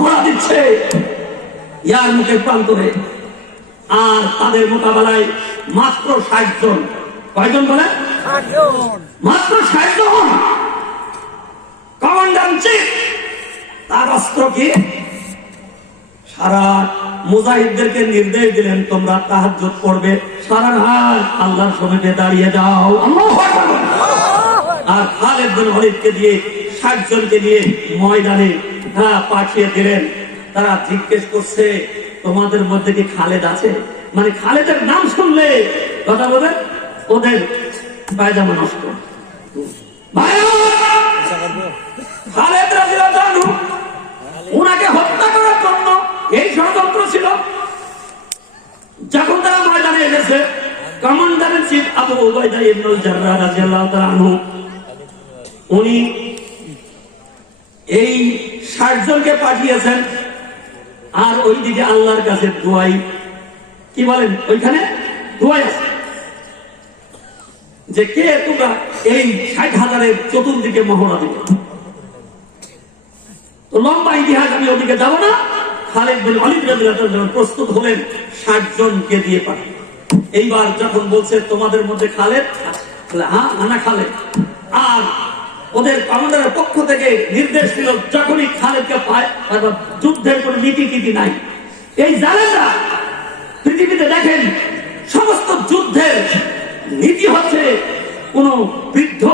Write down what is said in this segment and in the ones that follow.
মহড়া দিচ্ছে ইয়ার মুখে প্রান্তরে। আর তাদের মোকাবেলায় মাত্র 60 জন। কয়জন বলে? মাত্র 60 জন। কমান্ডার ইন চিফ, তার অস্ত্র কি? সারা মুজাহিদদেরকে নির্দেশ দিলেন, তোমরা তাহাজ্জুদ পড়বে, সারা রাত আল্লাহর সমিতে দাঁড়িয়ে যাও। আল্লাহু আকবার। আর খালিদ বিন ওয়ালিদকে দিয়ে 60 জনকে দিয়ে ময়দানে পাঠিয়ে দিলেন। তারা জিজ্ঞেস করছে, তোমাদের মধ্যে কি খালেদ আছে? মানে খালেদের নাম শুনলে কথা বলে ওদের পায়জামা নষ্ট। খালেদ রাদিয়াল্লাহু আনহু, উনাকে হত্যা করার জন্য এই ষড়যন্ত্র ছিল। যখন তারা ময়দানে এসেছে, commander in chief Abu Ubaidah ibn al Jarrah রাদিয়াল্লাহু তাআলা আনহু, উনি এই 60 জনকে পাঠিয়েছেন। আর ওইদিকে আল্লাহর কাছে দোয়াই, কি বলেন, ওইখানে দোয়াই আছে যে কে তোমরা এই 60,000-এর চতুর্দিকে মহড়া দিবে। তো লম্বা ইতিহাস, আমি ওদিকে যাব না। খালিদ বিন ওয়ালিদ রাদিয়াল্লাহু আনহু প্রস্তুত হলেন 60 জনকে দিয়ে পাঠিয়ে। এইবার যখন বলছে তোমাদের মধ্যে খালেদ আছে, হ্যাঁ আনা খালেদ। আর ওদের কমান্ডারের পক্ষ থেকে নির্দেশ ছিল, যখনই খালেদকে পায়, তারপর যুদ্ধের কোন নীতি নীতি নাই। এই জালেমরা পৃথিবীতে দেখেন, সমস্ত যুদ্ধের নীতি হচ্ছে কোন বৃদ্ধ,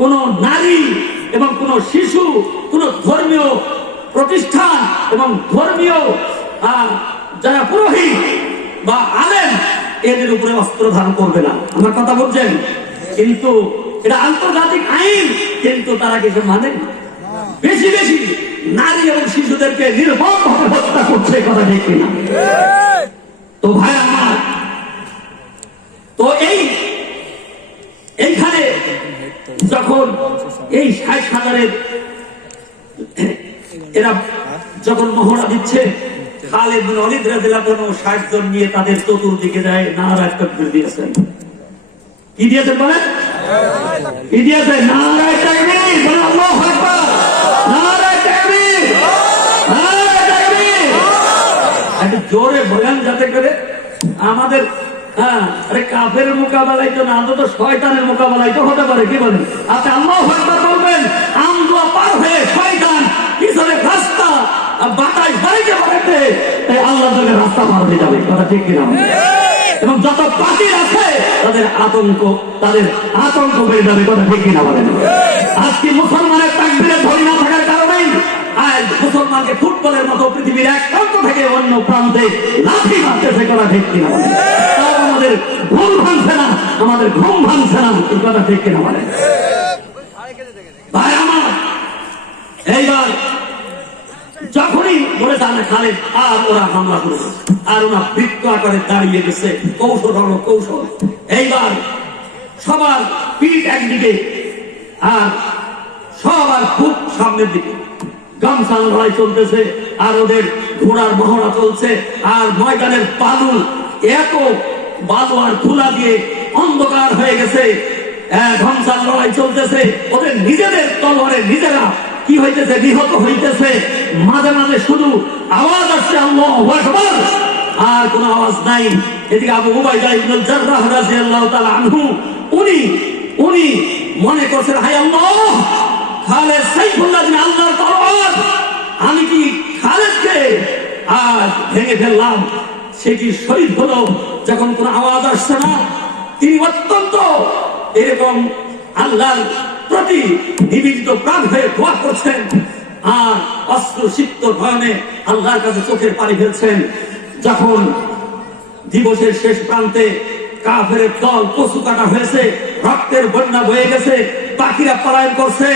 কোন নারী এবং কোন শিশু, কোন ধর্মীয় প্রতিষ্ঠান এবং ধর্মীয় যারা পুরোহিত বা আলেম, এদের উপরে অস্ত্র ধারণ করবে না। আমার কথা বলছেন? কিন্তু এটা আন্তর্জাতিক আইন, কিন্তু তারা কিছু মানে বেশি বেশি নারী এবং শিশুদেরকে নির্মমভাবে হত্যা করছে। কথা ঠিক কিনা? তো ভাই আমার, তো এইখানে যখন এই 60,000-এর এরা যখন মহড়া দিচ্ছে, খালিদ বিন ওয়ালিদ রাদিয়াল্লাহু আনহু 60 জন নিয়ে তাদের চতুর্দিকে যায়, নারায়ে তাকবীর দিয়েছেন। কি দিয়েছেন বলেন? কি দিয়েছেন? নারায়ে তাকবীর, বলেন আল্লাহু আকবার, নারায়ে তাকবীর, নারায়ে তাকবীর। একটু জোরে বলেন যাতে করে আমাদের আরে কাফের মোকাবেলায় তো না, অন্তত শয়তানের মোকাবেলায় তো হতে পারে। কি বলেন? আপনি আল্লাহু আকবার বলবেন, আমদুয়া পার হয়ে শয়তান পিছনে রাস্তা বাতাস বাড়িতে বাড়িতে আল্লাহ তাআলা রাস্তা পার হয়ে যাবে। কথা ঠিক কিনা? এবং যত পাখির আছে তাদের আতঙ্ক বেড়ে যাবে। কথা ঠিক কিনা বলেন? আজকে মুসলমানের তাকবীরের ধ্বনি না থাকার কারণেই আজ মুসলমানকে ফুটবলের মতো পৃথিবীর এক প্রান্ত থেকে অন্য প্রান্তে লাঠি মারতেছে। কথা ঠিক কিনা বলেন? তাও আমাদের ঘুম ভাঙছে না, আমাদের ঘুম ভাঙছে না। কথা ঠিক কিনা বলেন? ভাই আমার, এইবার যখনই বলে জানে খালেদ, আর ওরা হামলা করেছে, আর ওরা বৃত্ত আকারে দাঁড়িয়ে গেছে। কৌশল হলো কৌশল। এইবার সবার পিঠ একদিকে আর সবার খুব সামনের দিকে গামছা লড়াই চলতেছে, আর ওদের ঘোড়ার মহড়া চলছে। আর ময়দানের বালু, এত বালু আর ধুলা দিয়ে অন্ধকার হয়ে গেছে। গামছার লড়াই চলতেছে। ওদের নিজেদের তলোয়ারে নিজেরা কি হইতেছে, নিহত হইতেছে। মাঝে মাঝে শুধু আওয়াজ আসছে আল্লাহু আকবার, আর কোন আওয়াজ নাই। এদিকে আবু উবাইদা ইবনুল জাররাহ রাদিয়াল্লাহু তাআলা আনহু, উনি মনে করছেন, হায় আল্লাহ, খালেদ সাইফুল্লাহ যিনি আল্লাহর তলোয়ার, আমি কি খালেদকে আজ ভেঙে ফেললাম? সেটি শহীদ হলো। যখন কোন আওয়াজ আসছে না, তিনি অত্যন্ত এরকম আল্লাহর প্রতি নিবেদিত প্রাণ হয়ে দোয়া করছেন, আর অস্ত্র সিক্ত ভয়নে আল্লাহর কাছে চোখের পানি ফেলছেন। যখন দিবসের শেষ প্রান্তে কাফের দল কচু কাটা হয়েছে, রক্তের বন্যা বয়ে গেছে, পাখিরা পলায়ন করছে,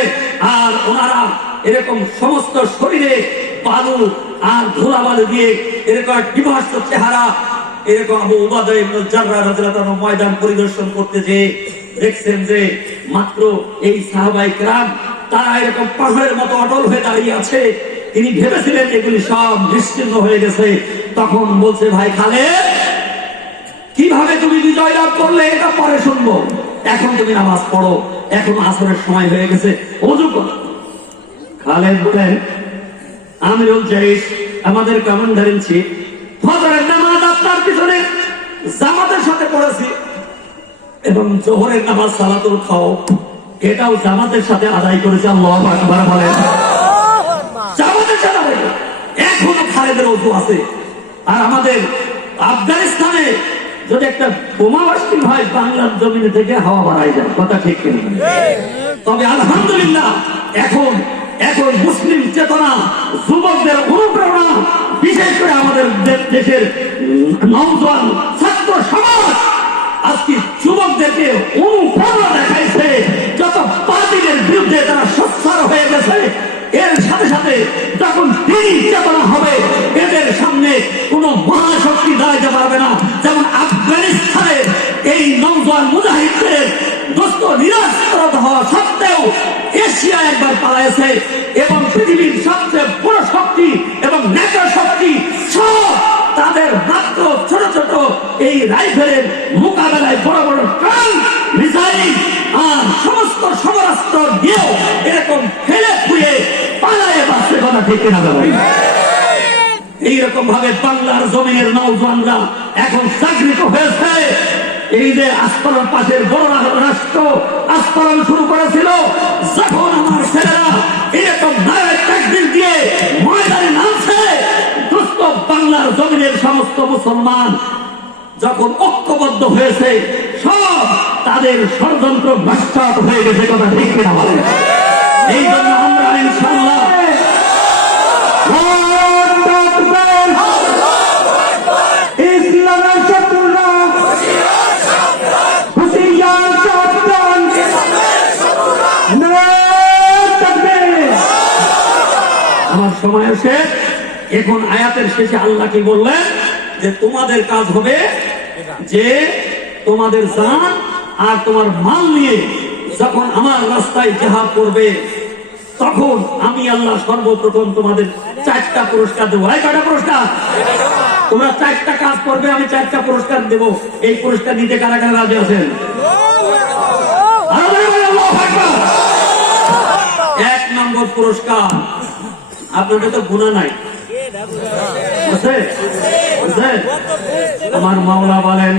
আর ওনারা এরকম সমস্ত শরীরে বালু আর ধুলাবালু দিয়ে এরকম বিভৎস চেহারা, এরকম আবু উবাদা ইবনুল জাররাহ রাদিয়াল্লাহু আনহু ময়দান পরিদর্শন করতে যেয়ে দেখছেন যে মাত্র এই সাহাবায়ে কেরাম তারা এরকম পাহাড়ের মতো অটল হয়ে দাঁড়িয়ে আছে। তিনি ভেবেছিলেন এগুলি সব নিশ্চিহ্ন হয়ে গেছে। তখন বলছে, ভাই খালেদ, কিভাবে তুমি বিজয় লাভ করলে এটা পরে শুনবো, এখন তুমি নামাজ পড়ো, এখন আসরের সময় হয়ে গেছে, ওযু করো। খালেদ বলেন, আমিরুল জাইশ, আমাদের কমান্ডার ইন চিফ, ফজরের নামাজ আপনার পিছনে জামাতের সাথে পড়েছি এবং জোহরের নামাজ সালাতুল খাওফ এটাও জামাতের সাথে আদায় করেছে। আল্লাহু আকবার বলেন। জামাতের সাথে আদায় করে। এখনো খালেদের ওযু আছে। আর আমাদের আফগানিস্তানে যদি একটা বোমা বাষ্পী হয় বাংলার জমিনে থেকে হাওয়া বাড়ায় যায়, কথা ঠিক কিনা? তবে আলহামদুলিল্লাহ এখন মুসলিম চেতনা, যুবকদের অনুপ্রেরণা, বিশেষ করে আমাদের দেশের নওজোয়ান ছাত্র সমাজ আজকে যুবকদেরকে অনুপ্রেরণা দেখাইছে। যত পার্টিদের বিরুদ্ধে তারা সোচ্চার হয়ে গেছে, এর সাথে সাথে যখন দিনই চেতনা হবে এদের সামনে কোন মহাশক্তি দাঁড়াইতে পারবে না। যেমন আফগানিস্তানে এই নওজোয়ান মুজাহিদদের দোস্ত নিরাস্ত্র হওয়া সত্ত্বেও এশিয়া একবার পালাইছে এবং পৃথিবীর সবচেয়ে বড় শক্তি এবং নেতা শক্তি সব তাদের মাত্র ছোট ছোট এই রাইফেলের মোকাবেলায় বড় বড় ট্যাঙ্ক, মিসাইল আর সমস্ত সমরাস্ত্র দিয়েও এরকম ফেলে ফুয়ে পালায়ে বাঁচতে, কথা ঠিক কিনা? এইরকম ভাবে বাংলার জমিনের নওজোয়ানরা এখন জাগৃত হয়েছে। এই যে আস্ফালন পাশের বড় রাষ্ট্র আস্ফালন শুরু করেছিল, যখন আমার ছেলেরা এরকম নারায় তাকবীর দিয়ে ময়দানে নামছে, দুস্থ বাংলার জমিনের সমস্ত মুসলমান যখন ঐক্যবদ্ধ হয়েছে, সব তাদের ষড়যন্ত্র নস্যাৎ হয়ে গেছে, কথা ঠিক কিনা বলেন? এই জন্য আমরা ইনশাআল্লাহ ইসলামের শত্রুরা হুঁশিয়ার সাবধান, আমার সময় শেষ। এখন আয়াতের শেষে আল্লাহ কি বললেন? যে তোমাদের কাজ হবে যে তোমাদের জান আর তোমার মাল নিয়ে যখন আমার রাস্তায় জিহাদ করবে, তখন আমি আল্লাহ সর্বপ্রথম তোমাদের 4টা পুরস্কার দেবো। হয় কয়টা পুরস্কার? তোমরা 4টা কাজ করবে, আমি 4টা পুরস্কার দেবো। এই পুরস্কার নিতে কারা কারা রাজি আছেন? 1 নম্বর পুরস্কার, আপনাদের তো গুনাহ নাই, আমার মাওলা বলেন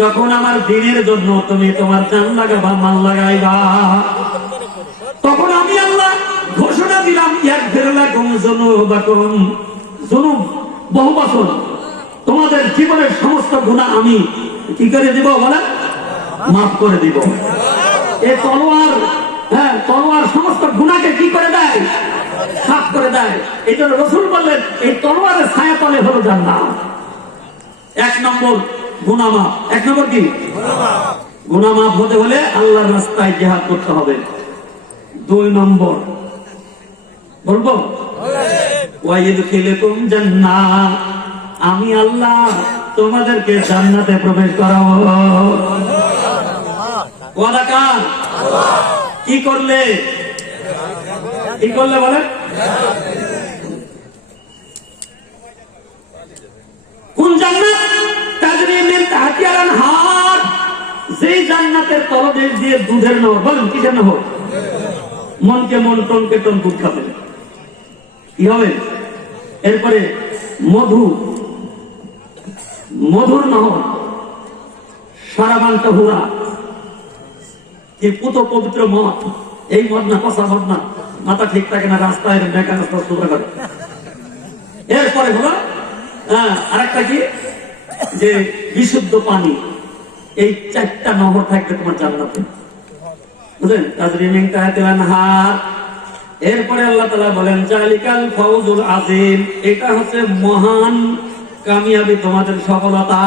যখন আমার দিনের জন্য তুমি তোমার জান লাগাবা, মাল লাগাইবা, তখন আমি আল্লাহ ঘোষণা দিলাম জুনুব বহু বছর তোমাদের জীবনের সমস্ত গুনাহ আমি কি করে দিব বলেন? মাফ করে দিব। এই তলোয়ার সমস্ত গুনাহকে কি করে দেয়? সাফ করে দেয়। এই জন্য রাসূল বললেন এই তলোয়ারের ছায়া তলে হলো জান্নাত। 1 নম্বর গুনাহ মাফ। 1 নম্বর কি? গুনাহ মাফ হতে হলে আল্লাহর রাস্তায় জিহাদ করতে হবে। 2 নম্বর বলবো ওয়াইদখিলুকুম জান্নাহ, আমি আল্লাহ তোমাদেরকে জান্নাতে প্রবেশ করাবো। ওয়াদা কার? কি করলে বলে? কোন জান্নাত? তাজরি মিন তাহতিহাল আনহার, যেই জান্নাতের তলদেশ দিয়ে দুধের নহর। বলেন কিসের নহর? মনকে মন, টনকে টন দুধ খাবে। কি হবে? এরপরে মধুর নহর, সারাবান তাহুরা, কি পুত পবিত্র মদ। এই মদ না, পচা মদ না, মাথা ঠিক থাকে না, রাস্তায় বেকা রাস্তা শুরু করে। এরপরে হলো আরেকটা কি, যে বিশুদ্ধ পানি। এই 4টা নহর থাকবে তোমার জান্নাতে, বুঝলেন? তাজরি মিন তাহতিল আনহার। এরপরে আল্লাহ তাআলা বলেন জালিকাল ফাউজুল আযীম, এটা হচ্ছে মহান কামিয়াবি, তোমাদের সফলতা।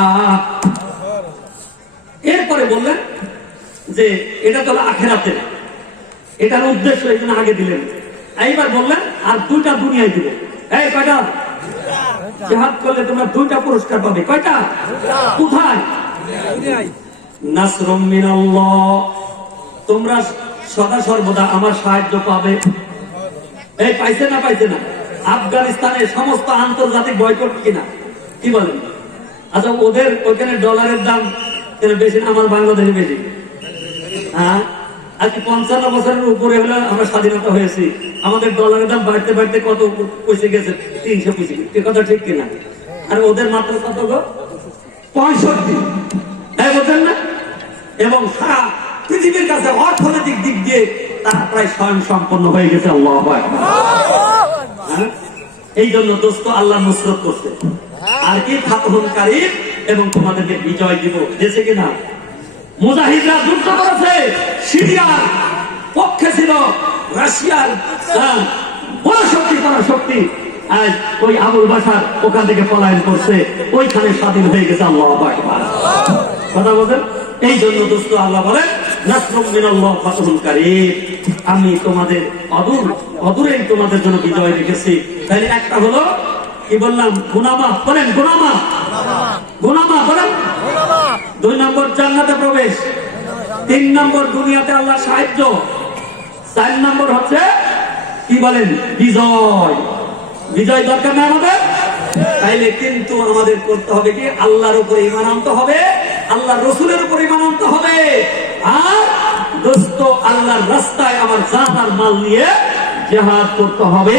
এরপরে বললেন যে এটা তো আখিরাতে, এটার উদ্দেশ্য এই জন্য আগে দিলেন। এইবার বললেন আর 2টা দুনিয়ায় দিবে। এই কয়টা? জিহাদ করলে তোমরা 2টা পুরস্কার পাবে। কয়টা? কোথায়? নাসরুম মিনাল্লাহ, তোমরা সদা সর্বদা আমার সাহায্য পাবে। এই পাইছে না? আফগানিস্তানের সমস্ত আন্তর্জাতিক বয়কট কিনা, কি বলেন? আচ্ছা, ওদের ওইখানে ডলারের দাম বেশি না, আমার বাংলাদেশে বেশি। হ্যাঁ, আজকে 55 বছরের উপরে হলে আমরা স্বাধীনতা হয়েছি। আমাদের ডলারের দাম বাড়তে বাড়তে কত পয়সা গেছে, 300 পয়সা, এ কথা ঠিক কিনা? আর ওদের মাত্র কত গো? 65। তাই বলছেন না? এবং সারা পৃথিবীর কাছে অর্থনৈতিক দিক দিয়ে তারা প্রায় স্বয়ং সম্পন্ন হয়ে গেছে। আল্লাহু আকবার। এই জন্য দোস্ত আল্লাহ নুসরত করছে, আর কি ফাতহুল কারীম, এবং তোমাদেরকে বিজয় দিব দেশে কিনা। মুজাহিদরা যুদ্ধ করেছে, সিরিয়ার পক্ষে ছিল রাশিয়ার বড় শক্তি, তারা শক্তি। আজ ওই আবুল বাশার ওখান থেকে পলায়ন করছে, ওইখানে স্বাধীন হয়ে গেছে। আল্লাহু আকবার। কথা বলেন। এই জন্য দোস্ত আল্লাহ বলেন নাসরুম মিনাল্লাহ ফাতহুল কারীম, আমি তোমাদের অদূরেই তোমাদের জন্য বিজয় রেখেছি। তাহলে একটা হলো কি বললাম? গুনাহ মাফ। বলেন গুনাহ মাফ, গুনাহ মাফ বলেন। 2 নম্বর জান্নাতে প্রবেশ, 3 নম্বর দুনিয়াতে আল্লাহ সাহায্য, 4 নম্বর হচ্ছে কি বলেন? বিজয়। বিজয় দরকার না আমাদের? তাইলে কিন্তু আমাদের করতে হবে কি? আল্লাহর উপরে ঈমান আনতে হবে, আল্লাহ রসুলের উপরে ঈমান আনতে হবে। আর দোস্ত আল্লাহর রাস্তায় আমার জান আর মাল নিয়ে জিহাদ করতে হবে।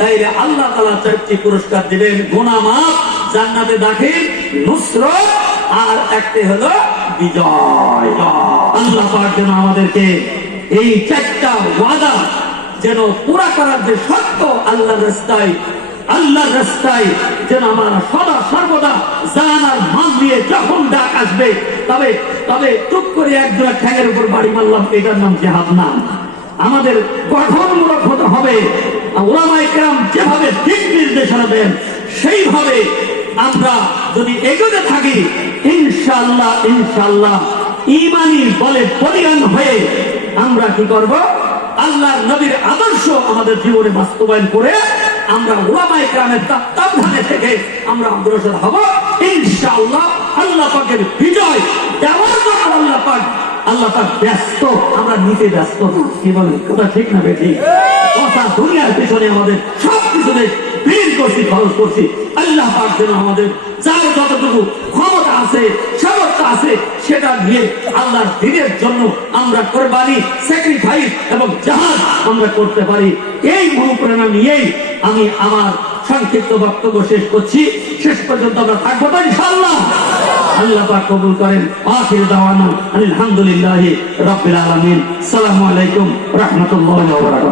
তাইলে আল্লাহ তাআলা 4টি পুরস্কার দিবেন: গুনাহ মাফ, জান্নাতে দাখিল, নুসরত, আর একটি হলো বিজয়। আল্লাহ পাক যেন আমাদেরকে এই 4টা ওয়াদা যেন পুরা করার যে সত্য, আল্লাহর রাস্তায় যেন আমরা সদা সর্বদা জান আর মাল দিয়ে যখন ডাক আসবে, তবে টুক করে একজোড়া ঠ্যাঙের উপর বাড়ি মারলাম, এটার নাম জিহাদ না। আমাদের গঠনমূলক হতে হবে। উলামায়ে কেরাম যেভাবে দিক নির্দেশনা দেন, সেইভাবে আমরা যদি এগোতে থাকি, ইনশাআল্লাহ ঈমানি বলে বলীয়ান হয়ে আমরা কি করব? আল্লাহর নবীর আদর্শ আমাদের জীবনে বাস্তবায়ন করে আমরা উলামায়ে কেরামের তত্ত্বাবধানে থেকে আমরা অগ্রসর হব। ইনশাআল্লাহ আল্লাহ পাকের বিজয় দেওয়ার জন্য আল্লাহ পাক ব্যস্ত, আমরা নিতে ব্যস্ত না। কি বলেন? কথা ঠিক না বেঠিক? কথা দুনিয়ার পিছনে আমাদের সব কিছুতে বীর করছি, খরচ করছি। আল্লাহ পাক যেন আমাদের যার যতটুকু ক্ষমতা আছে, সামর্থ্য আছে, সেটা দিয়ে আল্লাহর দ্বীনের জন্য আমরা কোরবানি, স্যাক্রিফাইস এবং জিহাদ আমরা করতে পারি। এই অনুপ্রেরণা নিয়েই আমি আমার সংক্ষিপ্ত বক্তব্য শেষ করছি। শেষ পর্যন্ত আমরা থাকবো তো ইনশাআল্লাহ। আল্লাহ পাক কবুল করেন। আখির দাওয়ানা আলহামদুলিল্লাহি রাব্বিল আলামিন। আসসালামু আলাইকুম ওয়া রাহমাতুল্লাহি ওয়া বারাকাতুহু।